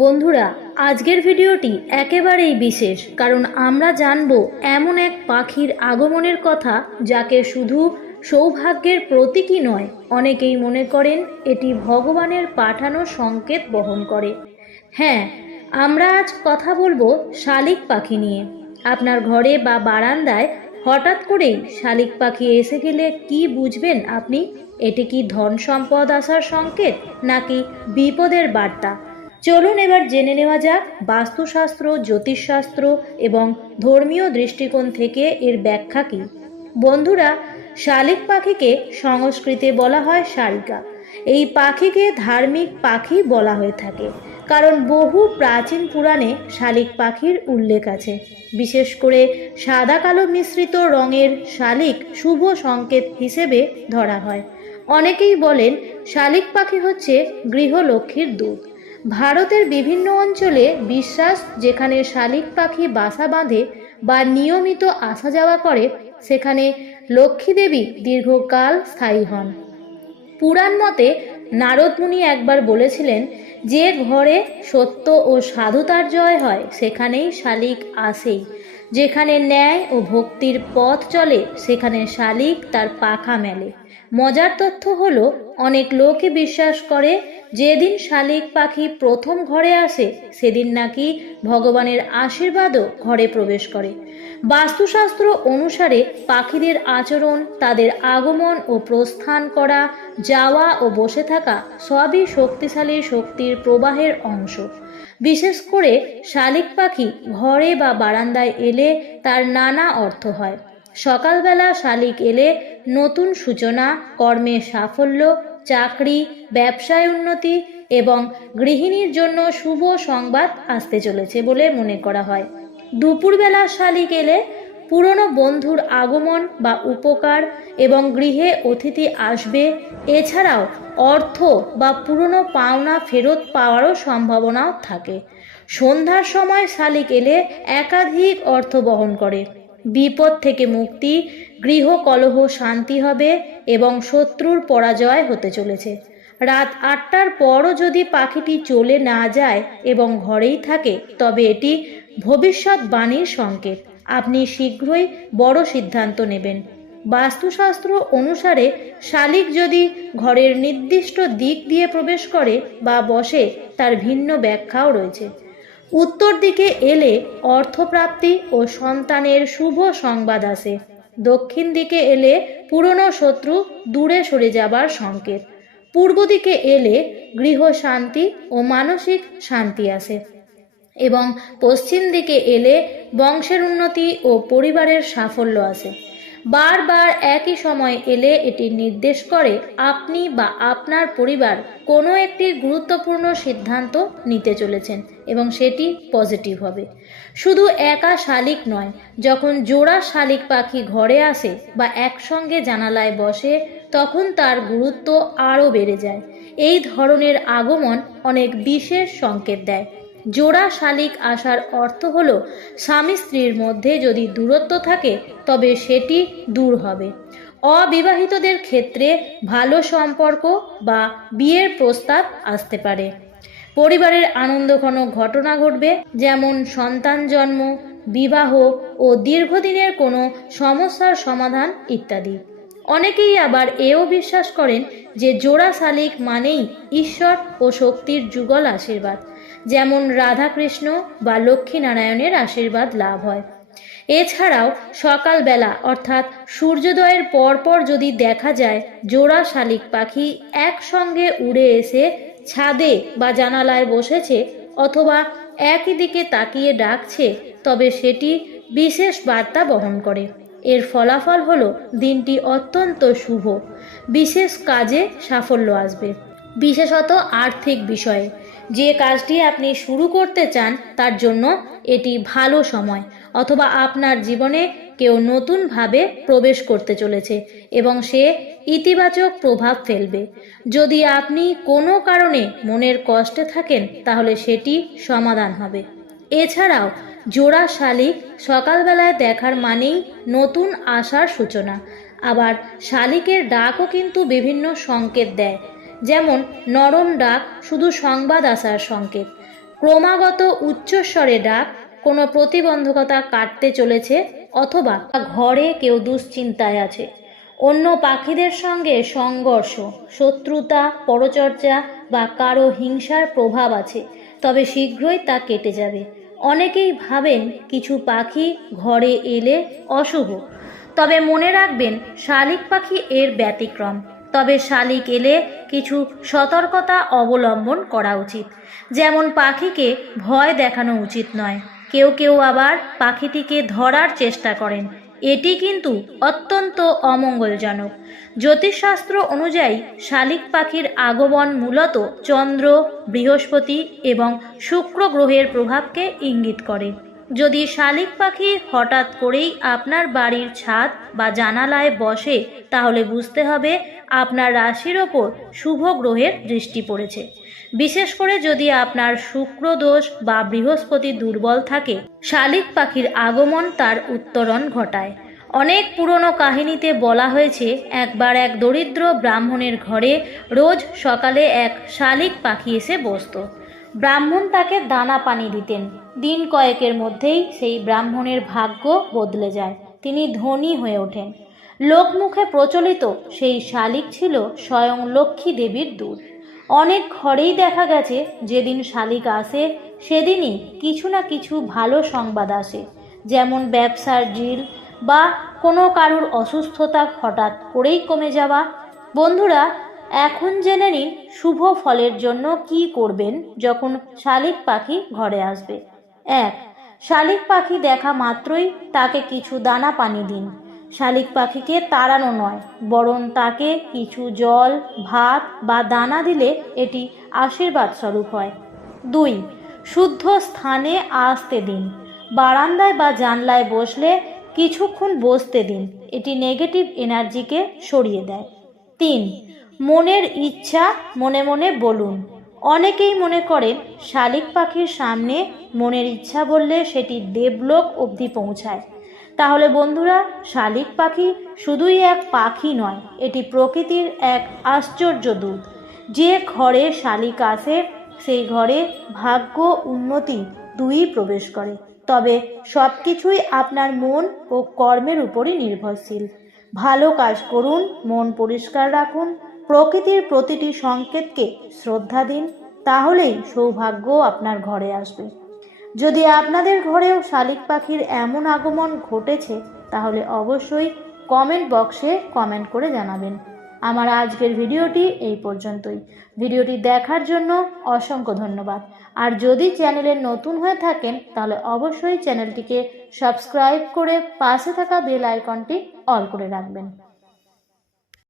বন্ধুরা, আজকের ভিডিওটি একেবারেই বিশেষ, কারণ আমরা জানব এমন এক পাখির আগমনের কথা যাকে শুধু সৌভাগ্যের প্রতীকই নয়, অনেকেই মনে করেন এটি ভগবানের পাঠানো সংকেত বহন করে। হ্যাঁ, আমরা আজ কথা বলবো শালিক পাখি নিয়ে। আপনার ঘরে বা বারান্দায় হঠাৎ করেই শালিক পাখি এসে গেলে কি বুঝবেন আপনি? এটি কি ধন সম্পদ আসার সংকেত, নাকি বিপদের বার্তা? চলুন এবার জেনে নেওয়া যাক বাস্তুশাস্ত্র, জ্যোতিষশাস্ত্র এবং ধর্মীয় দৃষ্টিকোণ থেকে এর ব্যাখ্যা কী। বন্ধুরা, শালিক পাখিকে সংস্কৃতে বলা হয় শারিকা। এই পাখিকে ধার্মিক পাখি বলা হয়ে থাকে, কারণ বহু প্রাচীন পুরাণে শালিক পাখির উল্লেখ আছে। বিশেষ করে সাদা কালো মিশ্রিত রঙের শালিক শুভ সংকেত হিসেবে ধরা হয়। অনেকেই বলেন শালিক পাখি হচ্ছে গৃহলক্ষ্মীর দূত। ভারতের বিভিন্ন অঞ্চলে বিশ্বাস, যেখানে শালিক পাখি বাসা বাঁধে বা নিয়মিত আসা যাওয়া করে, সেখানে লক্ষ্মী দেবী দীর্ঘকাল স্থায়ী হন। পুরাণ মতে নারদ মুনি একবার বলেছিলেন, যে ঘরে সত্য ও সাধুতার জয় হয় সেখানেই শালিক আসেই। যেখানে ন্যায় ও ভক্তির পথ চলে সেখানে শালিক তার পাখা মেলে। মজার তথ্য হলো, অনেক লোকই বিশ্বাস করে যেদিন শালিক পাখি প্রথম ঘরে আসে সেদিন নাকি ভগবানের আশীর্বাদও ঘরে প্রবেশ করে। বাস্তুশাস্ত্র অনুসারে পাখিদের আচরণ, তাদের আগমন ও প্রস্থান করা, যাওয়া ও বসে থাকা সবই শক্তিশালী শক্তির প্রবাহের অংশ। বিশেষ করে শালিক পাখি ঘরে বা বারান্দায় এলে তার নানা অর্থ হয়। সকালবেলা শালিক এলে নতুন সূচনা, কর্মে সাফল্য, চাকরি, ব্যবসায় উন্নতি এবং গৃহিণীর জন্য শুভ সংবাদ আসতে চলেছে বলে মনে করা হয়। দুপুরবেলা শালিক এলে পুরনো বন্ধুর আগমন বা উপকার এবং গৃহে অতিথি আসবে। এছাড়াও অর্থ বা পুরনো পাওনা ফেরত পাওয়ারও সম্ভাবনাও থাকে। সন্ধ্যার সময় শালিক এলে একাধিক অর্থ বহন করে। বিপদ থেকে মুক্তি, গৃহ কলহ শান্তি হবে এবং শত্রুর পরাজয় হতে চলেছে। রাত 8টার পরও যদি পাখিটি চলে না যায় এবং ঘরেই থাকে, তবে এটি ভবিষ্যৎবাণীর সংকেত। আপনি শীঘ্রই বড় সিদ্ধান্ত নেবেন। বাস্তুশাস্ত্র অনুসারে শালিক যদি ঘরের নির্দিষ্ট দিক দিয়ে প্রবেশ করে বা বসে, তার ভিন্ন ব্যাখ্যাও রয়েছে। উত্তর দিকে এলে অর্থপ্রাপ্তি ও সন্তানের শুভ সংবাদ আসে। দক্ষিণ দিকে এলে পুরনো শত্রু দূরে সরে যাবার সংকেত। পূর্ব দিকে এলে গৃহ শান্তি ও মানসিক শান্তি আসে এবং পশ্চিম দিকে এলে বংশের উন্নতি ও পরিবারের সাফল্য আসে। বারবার একই সময় এলে এটি নির্দেশ করে আপনি বা আপনার পরিবার কোনো একটি গুরুত্বপূর্ণ সিদ্ধান্ত নিতে চলেছেন এবং সেটি পজিটিভ হবে। শুধু একা শালিক নয়, যখন জোড়া শালিক পাখি ঘরে আসে বা একসঙ্গে জানালায় বসে, তখন তার গুরুত্ব আরও বেড়ে যায়। এই ধরনের আগমন অনেক বিশেষ সংকেত দেয়। জোড়া শালিক আসার অর্থ হলো স্বামী স্ত্রীর মধ্যে যদি দূরত্ব থাকে তবে সেটি দূর হবে। অবিবাহিতদের ক্ষেত্রে ভালো সম্পর্ক বা বিয়ের প্রস্তাব আসতে পারে। পরিবারের আনন্দঘন ঘটনা ঘটবে, যেমন সন্তান জন্ম, বিবাহ ও দীর্ঘদিনের কোনো সমস্যার সমাধান ইত্যাদি। অনেকেই আবার এও বিশ্বাস করেন যে জোড়া শালিক মানেই ঈশ্বর ও শক্তির যুগল আশীর্বাদ, যেমন রাধাকৃষ্ণ বা লক্ষ্মীনারায়ণের আশীর্বাদ লাভ হয়। এছাড়াও সকালবেলা অর্থাৎ সূর্যোদয়ের পরপর যদি দেখা যায় জোড়া শালিক পাখি একসঙ্গে উড়ে এসে ছাদে বা জানালায় বসেছে অথবা একই দিকে তাকিয়ে ডাকছে, তবে সেটি বিশেষ বার্তা বহন করে। এর ফলাফল হলো দিনটি অত্যন্ত শুভ, বিশেষ কাজে সাফল্য আসবে। বিশেষত আর্থিক বিষয়ে যে কাজটি আপনি শুরু করতে চান তার জন্য এটি ভালো সময়, অথবা আপনার জীবনে কেউ নতুনভাবে প্রবেশ করতে চলেছে এবং সে ইতিবাচক প্রভাব ফেলবে। যদি আপনি কোনো কারণে মনের কষ্টে থাকেন তাহলে সেটি সমাধান হবে। এছাড়াও জোড়া শালিক সকালবেলায় দেখার মানেই নতুন আশার সূচনা। আবার শালিকের ডাকও কিন্তু বিভিন্ন সংকেত দেয়, যেমন নরম ডাক শুধু সংবাদ আসার সংকেত, ক্রমাগত উচ্চস্বরে ডাক কোনো প্রতিবন্ধকতা কাটতে চলেছে, অথবা ঘরে কেউ দুশ্চিন্তায় আছে। অন্য পাখিদের সঙ্গে সংঘর্ষ, শত্রুতা, পরচর্চা বা কারো হিংসার প্রভাব আছে, তবে শীঘ্রই তা কেটে যাবে। অনেকেই ভাবেন কিছু পাখি ঘরে এলে অশুভ, তবে মনে রাখবেন শালিক পাখি এর ব্যতিক্রম। তবে শালিক এলে কিছু সতর্কতা অবলম্বন করা উচিত। যেমন পাখিকে ভয় দেখানো উচিত নয়। কেউ কেউ আবার পাখিটিকে ধরার চেষ্টা করেন, এটি কিন্তু অত্যন্ত অমঙ্গলজনক। জ্যোতিষশাস্ত্র অনুযায়ী শালিক পাখির আগমন মূলত চন্দ্র, বৃহস্পতি এবং শুক্র গ্রহের প্রভাবকে ইঙ্গিত করে। যদি শালিক পাখি হঠাৎ করেই আপনার বাড়ির ছাদ বা জানালায় বসে, তাহলে বুঝতে হবে আপনার রাশির ওপর শুভ গ্রহের দৃষ্টি পড়েছে। বিশেষ করে যদি আপনার শুক্র দোষ বা বৃহস্পতি দুর্বল থাকে, শালিক পাখির আগমন তার উত্তরণ ঘটায়। অনেক পুরনো কাহিনীতে বলা হয়েছে, একবার এক দরিদ্র ব্রাহ্মণের ঘরে রোজ সকালে এক শালিক পাখি এসে বসত। ব্রাহ্মণ তাকে দানা পানি দিতেন। দিন কয়েকের মধ্যেই সেই ব্রাহ্মণের ভাগ্য বদলে যায়, তিনি ধনী হয়ে ওঠেন। লোকমুখে প্রচলিত সেই শালিক ছিল স্বয়ং লক্ষ্মী দেবীর দূত। অনেক ঘরেই দেখা গেছে, যেদিন শালিক আসে সেদিনই কিছু না কিছু ভালো সংবাদ আসে, যেমন ব্যবসার ডিল বা কোনো কারুর অসুস্থতা হঠাৎ করেই কমে যাওয়া। বন্ধুরা, এখন জেনে নিন শুভ ফলের জন্য কি করবেন যখন শালিক পাখি ঘরে আসবে। 1. শালিক পাখি দেখা মাত্রই তাকে কিছু দানা পানি দিন। শালিক পাখিকে তাড়ানো নয়, বরং তাকে কিছু জল, ভাত বা দানা দিলে এটি আশীর্বাদ স্বরূপ হয়। 2. শুদ্ধ স্থানে আসতে দিন। বারান্দায় বা জানলায় বসলে কিছুক্ষণ বসতে দিন, এটি নেগেটিভ এনার্জিকে সরিয়ে দেয়। 3. মনের ইচ্ছা মনে মনে বলুন। অনেকেই মনে করেন শালিক পাখির সামনে মনের ইচ্ছা বললে সেটি দেবলোক অবধি পৌঁছায়। তাহলে বন্ধুরা, শালিক পাখি শুধুই এক পাখি নয়, এটি প্রকৃতির এক আশ্চর্য দূত। যে ঘরে শালিক আসে সেই ঘরে ভাগ্য, উন্নতি দুই প্রবেশ করে। তবে সব কিছুই আপনার মন ও কর্মের উপরই নির্ভরশীল। ভালো কাজ করুন, মন পরিষ্কার রাখুন, প্রকৃতির প্রতিটি সংকেতকে শ্রদ্ধা দিন, তাহলেই সৌভাগ্য আপনার ঘরে আসবে। যদি আপনাদের ঘরেও শালিক পাখির এমন আগমন ঘটেছে, তাহলে অবশ্যই কমেন্ট বক্সে কমেন্ট করে জানাবেন। আমার আজকের ভিডিওটি এই পর্যন্তই। ভিডিওটি দেখার জন্য অসংখ্য ধন্যবাদ। আর যদি চ্যানেলে নতুন হয়ে থাকেন, তাহলে অবশ্যই চ্যানেলটিকে সাবস্ক্রাইব করে পাশে থাকা বেল আইকনটি অল করে রাখবেন।